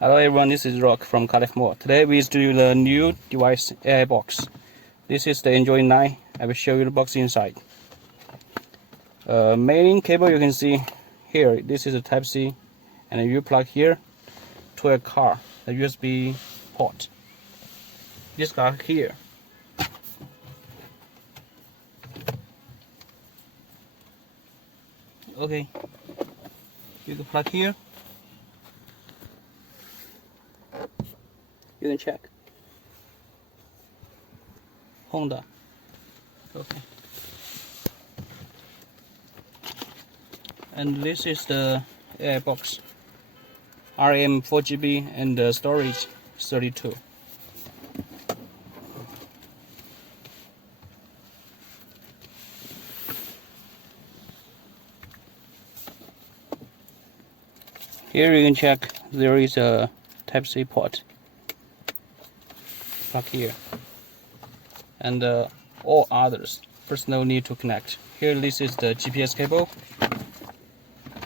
Hello everyone, this is Rock from Carlife-mall. Today we do the new device AI box. This is the Android 9. I will show you the box inside. Main cable you can see here. This is a Type-C, and you plug here to a car, a USB port. This guy here. Okay, you can plug here. You can check. Honda. Okay. And this is the AI box. RAM 4GB and the storage 32. Here you can check there is a Type-C port. Plug here, and all others first no need to connect. Here this is the GPS cable,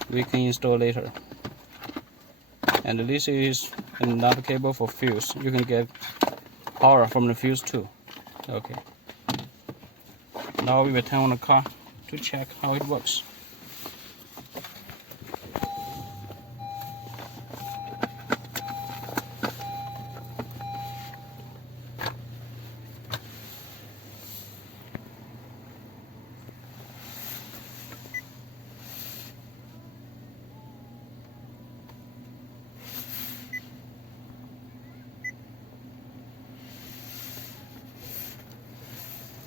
we can install later, and this is another cable for fuse. You can get power from the fuse too. Okay, now we will turn on the car to check how it works.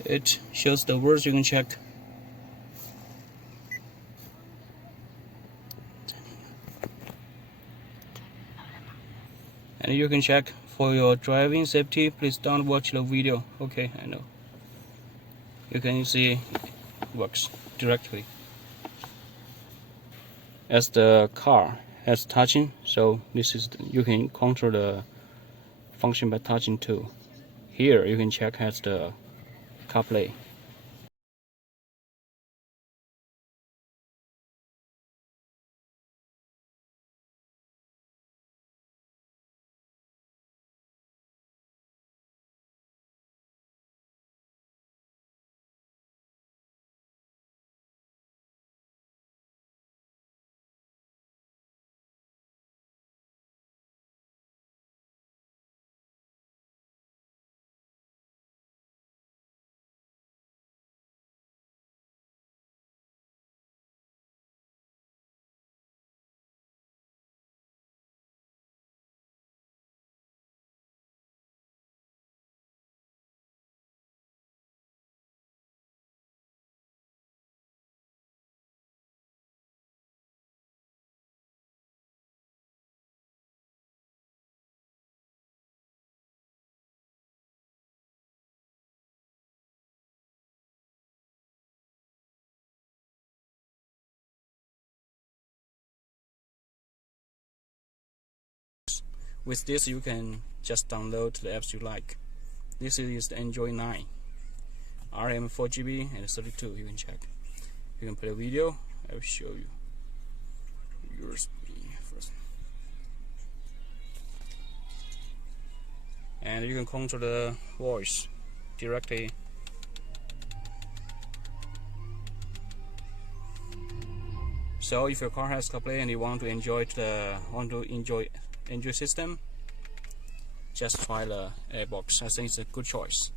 It shows the words you can check. And you can check for your driving safety. Please don't watch the video. Okay, I know. You can see it works directly. As the car has touching, so this is you can control the function by touching too. Here you can check has the CarPlay. With this you can just download the apps you like. This is the Android 9. RAM 4GB and 32, you can check. You can play a video, I will show you. USB first. And you can control the voice directly. So if your car has CarPlay and you want to enjoy Android system, just try the AI box. I think it's a good choice.